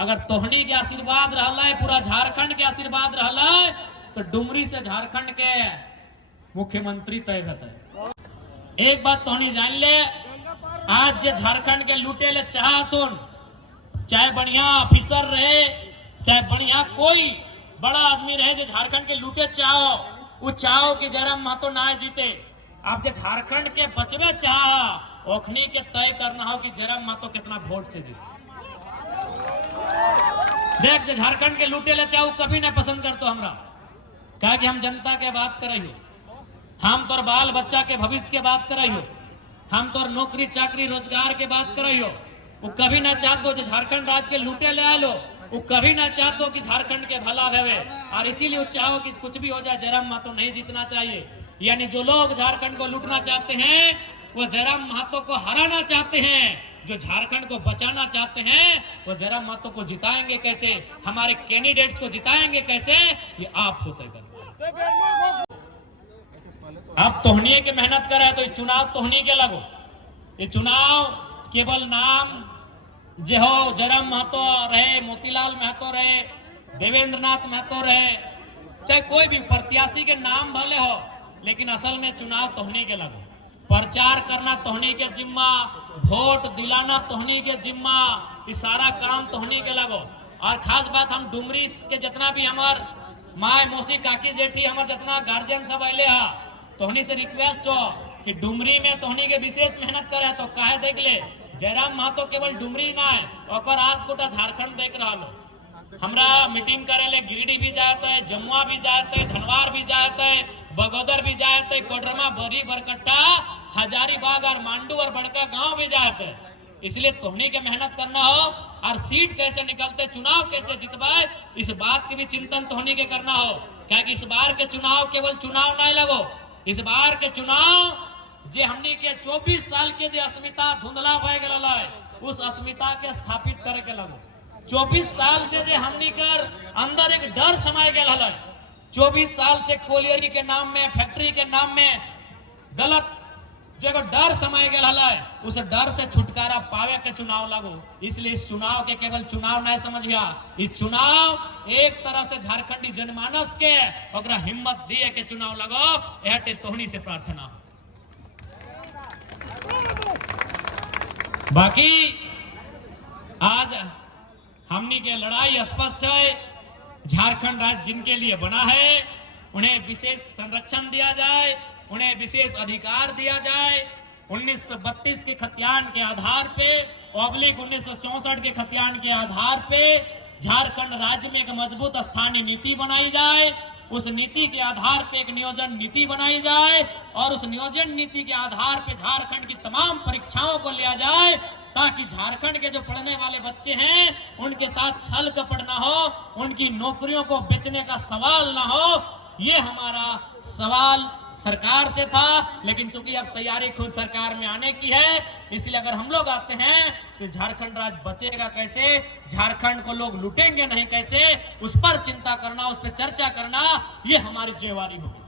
अगर तोहनी के आशीर्वाद रहला पूरा झारखंड के आशीर्वाद रहला तो डुमरी से झारखंड के मुख्यमंत्री तय होते। एक बात तोहनी जान ले, आज जे झारखंड के लूटे ले चाहतुन, चाहे बढ़िया ऑफिसर रहे चाहे बढ़िया कोई बड़ा आदमी रहे जो झारखंड के लूटे चाहो, वो चाहो कि जयराम महतो ना जीते। आप जो झारखंड के बचवे चाह ओखनी के तय करना हो कि जयराम महतो कितना वोट से जीते। देख जो झारखंड के लूटे ले चाहो कभी नहीं पसंद कर तो हमरा कहा कि हम जनता के बात कर रही हो, हम तोर बाल बच्चा के भविष्य के बात कर रही हो, हम तोर नौकरी चाकरी रोजगार के बात कर रही हो। वो कभी ना चाहतो जो झारखंड राज्य के लूटे ले आलो, वो कभी ना चाहतो कि झारखंड के भला भेवे, और इसीलिए वो चाहो कि कुछ भी हो जाए जयराम महतो नहीं जीतना चाहिए। यानी जो लोग झारखंड को लूटना चाहते हैं वो जयराम महतो को हराना चाहते हैं, जो झारखंड को बचाना चाहते हैं वो जयराम महतो को जिताएंगे कैसे, हमारे कैंडिडेट्स को जिताएंगे कैसे, ये आपको तय करना। आप तोहनी के मेहनत करे तो चुनाव तोहनी के लगो। ये चुनाव केवल नाम जे हो जयराम महतो रहे, मोतीलाल महतो रहे, देवेंद्रनाथ महतो रहे, चाहे कोई भी प्रत्याशी के नाम भले हो, लेकिन असल में चुनाव तोहनी के लगो। प्रचार करना तोहनी के जिम्मा, वोट दिलाना तोहनी के जिम्मा, ये सारा काम तोहनी के लगो। और खास बात हम डुमरी के जितना भी हमार माए मौसी काकी जेठी हमार जितना गार्जियन सब अले हा, तोहनी से रिक्वेस्ट हो कि डुमरी में तोहनी के विशेष मेहनत करे तो काहे देख ले जयराम महतो केवल डुमरी ना है, और आज गोटा झारखंड देख रहा लो। हमरा मीटिंग करे ले गिरिडीह भी जाते है, जमुआ भी जाते है, धनवार भी जाते है, बगोदर भी जाते है, कोडरमा, बरी, बरकट्टा, हजारीबाग और मांडू और बड़का गांव भी जाते है। इसलिए तोहनी के मेहनत करना हो और सीट कैसे निकलते, चुनाव कैसे जितवाए, इस बात की भी चिंतन तोहनी के करना हो। क्या कि इस बार के चुनाव केवल चुनाव नहीं लगो, इस बार के चुनाव जे हमनी के 24 साल के जे अस्मिता धुंधला हो गया है, उस अस्मिता के स्थापित करे के लगो। 24 साल से जे हमनी कर अंदर एक डर समाये गया है, 24 साल से कोलियरी के नाम में, फैक्ट्री के नाम में गलत जो डर समाये गया है, उस डर से छुटकारा पावे के चुनाव लगो। इसलिए इस चुनाव के केवल चुनाव नहीं समझिया, इस चुनाव एक तरह से झारखंडी जनमानस के ओकरा हिम्मत दिए के चुनाव लगो। एहटे तोहनी से प्रार्थना। बाकी आज हमनी के लड़ाई स्पष्ट है, झारखंड राज्य जिनके लिए बना है उन्हें विशेष संरक्षण दिया जाए, उन्हें विशेष अधिकार दिया जाए। 1932 के खतियान के आधार पे ऑब्लिक 1964 के खतियान के आधार पे झारखंड राज्य में एक मजबूत स्थानीय नीति बनाई जाए, उस नीति के आधार पे एक नियोजन नीति बनाई जाए, और उस नियोजन नीति के आधार पे झारखंड की तमाम परीक्षाओं को लिया जाए, ताकि झारखंड के जो पढ़ने वाले बच्चे हैं उनके साथ छल कपट ना हो, उनकी नौकरियों को बेचने का सवाल ना हो। ये हमारा सवाल सरकार से था, लेकिन चूंकि अब तैयारी खुद सरकार में आने की है, इसलिए अगर हम लोग आते हैं तो झारखंड राज्य बचेगा कैसे, झारखंड को लोग लूटेंगे नहीं कैसे, उस पर चिंता करना, उस पर चर्चा करना, ये हमारी जिम्मेवारी होगी।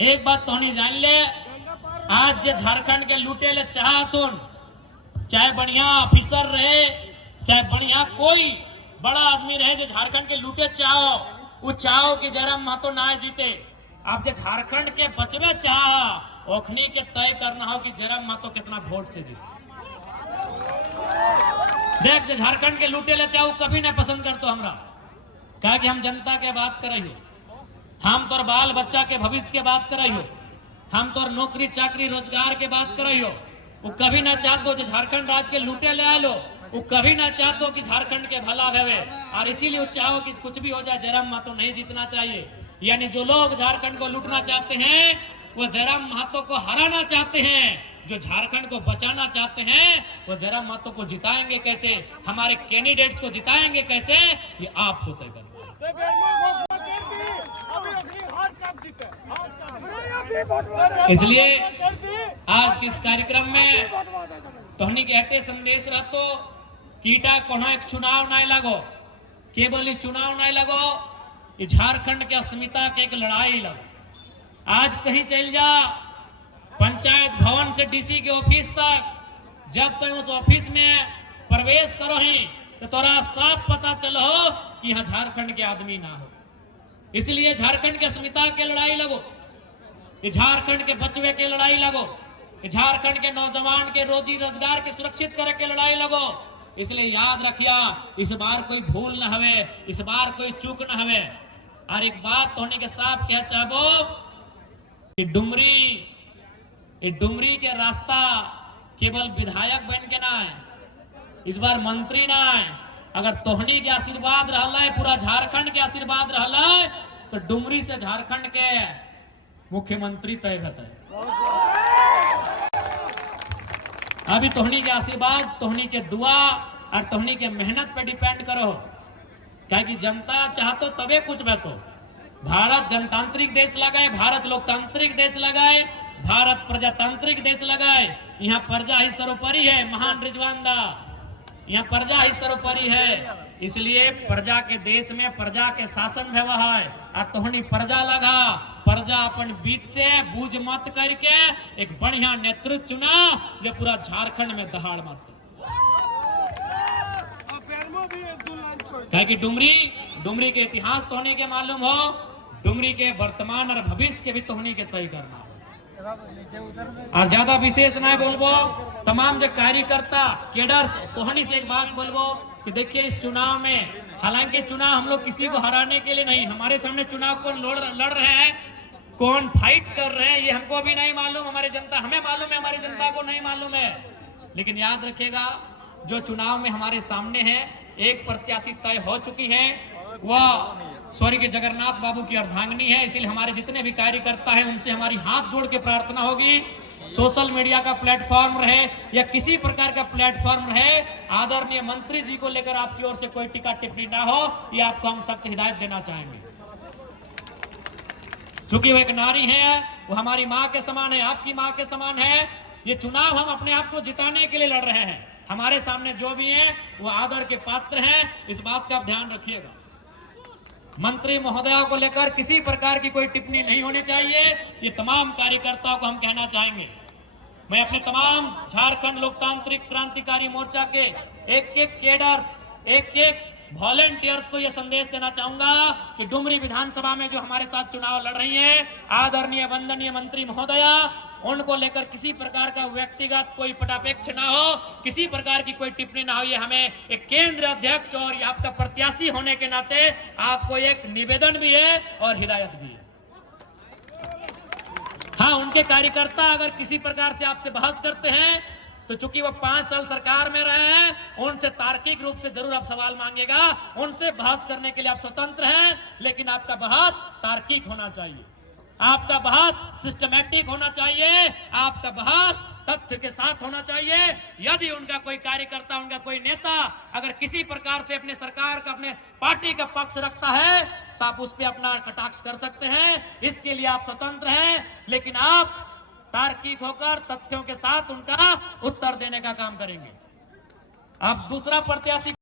एक बात तोहनी जान ले, आज जे झारखंड के लूटे ले चाहतुन, चाहे बढ़िया ऑफिसर रहे चाहे बढ़िया कोई बड़ा आदमी रहे जो झारखंड के लूटे चाहो, वो चाहो कि जयराम महतो ना जीते। आप जो झारखंड के बचवे चाह ओखनी के तय करना हो कि जयराम महतो कितना वोट से जीते। देख जो झारखंड के लूटे ले चाहो कभी नहीं पसंद कर तो हमरा कहा कि हम जनता के बात कर रही हो, हम तोर बाल बच्चा के भविष्य के बात कर रही हो, हम तोर नौकरी चाकरी रोजगार के बात कर रही हो। वो कभी ना चाहतो जो झारखंड राज्य के लूटे ले आलो, वो कभी ना चाहतो कि झारखंड के भला भेवे, और इसीलिए वो चाहो कि कुछ भी हो जाए जयराम महतो नहीं जीतना चाहिए। यानी जो लोग झारखंड को लूटना चाहते हैं वो जयराम महतो को हराना चाहते हैं, जो झारखंड को बचाना चाहते हैं वो जयराम महतो को जिताएंगे कैसे, हमारे कैंडिडेट्स को जिताएंगे कैसे, ये आपको तय करना। इसलिए आज इस कार्यक्रम में तोहनी के हटे संदेश रहतो कीटा कोनो एक चुनाव नहीं लगो, केवल ये चुनाव नहीं लगो, ये झारखंड के अस्मिता के एक लड़ाई लगो। आज कहीं चल जा पंचायत भवन से डीसी के ऑफिस तक जब तुम उस ऑफिस में प्रवेश करो ही तो तोरा साफ पता चलो कि यहाँ झारखंड के आदमी ना हो। इसलिए झारखंड के अस्मिता के लड़ाई लगो, झारखंड के बचवे के लड़ाई लगो, झारखंड के नौजवान के रोजी रोजगार के सुरक्षित करे के लड़ाई लगो। इसलिए याद रखिया, इस बार कोई भूल न हवे, इस बार कोई चूक न हवे। और एक बात तो के साफ कह चाहबो कि डुमरी के रास्ता केवल विधायक बन के ना है, इस बार मंत्री ना है। अगर तोहनी के आशीर्वाद रहला, पूरा झारखंड के आशीर्वाद रहला, तो डुमरी से झारखंड के मुख्यमंत्री तय होता है। अभी तोहनी के आशीर्वाद, तोहनी के दुआ और तोहनी के मेहनत पे डिपेंड करो। क्या कि जनता चाहतो तबे कुछ बतो। भारत जनतांत्रिक देश लगाए, भारत लोकतांत्रिक देश लगाए, भारत प्रजातांत्रिक देश लगाए। यहाँ प्रजा ही सर्वोपरि है। महान रिजवान दा, यहाँ प्रजा ही सर्वोपरि है। इसलिए प्रजा के देश में प्रजा के शासन व्यवहार है। और तोहनी प्रजा लगा, प्रजा अपन बीच से बूझ मत करके एक बढ़िया नेतृत्व चुना जो पूरा झारखंड में दहाड़ मारते। कि डुमरी के इतिहास तोहनी के मालूम हो, डुमरी के वर्तमान और भविष्य के भी तोहनी के तय करना। और ज्यादा विशेष ना बोलबो, तमाम जो कार्यकर्ता केडर्स तोहनी से एक बात बोलबो कि देखिए इस चुनाव में, हालांकि चुनाव हम लोग किसी को हराने के लिए नहीं, हमारे सामने चुनाव कौन लड़ रहे हैं, कौन फाइट कर रहे हैं, ये हमको भी नहीं मालूम। हमारी जनता, हमें मालूम है, हमारी जनता को नहीं मालूम है। लेकिन याद रखिएगा, जो चुनाव में हमारे सामने है, एक प्रत्याशी तय हो चुकी है, वह स्वर्गीय जगन्नाथ बाबू की अर्धांगिनी है। इसलिए हमारे जितने भी कार्यकर्ता हैं उनसे हमारी हाथ जोड़ के प्रार्थना होगी, सोशल मीडिया का प्लेटफॉर्म रहे या किसी प्रकार का प्लेटफॉर्म रहे, आदरणीय मंत्री जी को लेकर आपकी ओर से कोई टिक्का टिप्पणी ना हो, ये आपको हम सख्त हिदायत देना चाहेंगे। चूंकि वो एक नारी है, वो हमारी माँ के समान है, आपकी माँ के समान है। ये चुनाव हम अपने आप को जिताने के लिए लड़ रहे हैं। हमारे सामने जो भी है वो आदर के पात्र हैं, इस बात का आप ध्यान रखिएगा। मंत्री महोदयों को लेकर किसी प्रकार की कोई टिप्पणी नहीं होनी चाहिए, ये तमाम कार्यकर्ताओं को हम कहना चाहेंगे। मैं अपने तमाम झारखंड लोकतांत्रिक क्रांतिकारी मोर्चा के एक एक केडर्स, एक एक वॉलेंटियर्स को यह संदेश देना चाहूंगा कि डुमरी विधानसभा में जो हमारे साथ चुनाव लड़ रही हैं, आदरणीय वंदनीय मंत्री महोदया, उनको लेकर किसी प्रकार का व्यक्तिगत कोई पटापेक्ष ना हो, किसी प्रकार की कोई टिप्पणी ना हो। ये हमें एक केंद्र अध्यक्ष और ये आपका प्रत्याशी होने के नाते आपको एक निवेदन भी है और हिदायत भी है। हाँ, उनके कार्यकर्ता अगर किसी प्रकार से आपसे बहस करते हैं तो चूंकि वो 5 साल सरकार में रहे हैं, उनसे तार्किक रूप से जरूर आप सवाल मांगेगा, उनसे बहस करने के लिए आप स्वतंत्र हैं। लेकिन आपका बहस तार्किक होना चाहिए, आपका बहस सिस्टमैटिक होना चाहिए, आपका बहस तथ्य के साथ होना चाहिए। यदि उनका कोई कार्यकर्ता, उनका कोई नेता अगर किसी प्रकार से अपने सरकार का, अपने पार्टी का पक्ष रखता है तो आप उस पर अपना कटाक्ष कर सकते हैं, इसके लिए आप स्वतंत्र हैं। लेकिन आप तार्किक होकर तथ्यों के साथ उनका उत्तर देने का काम करेंगे। आप दूसरा प्रत्याशी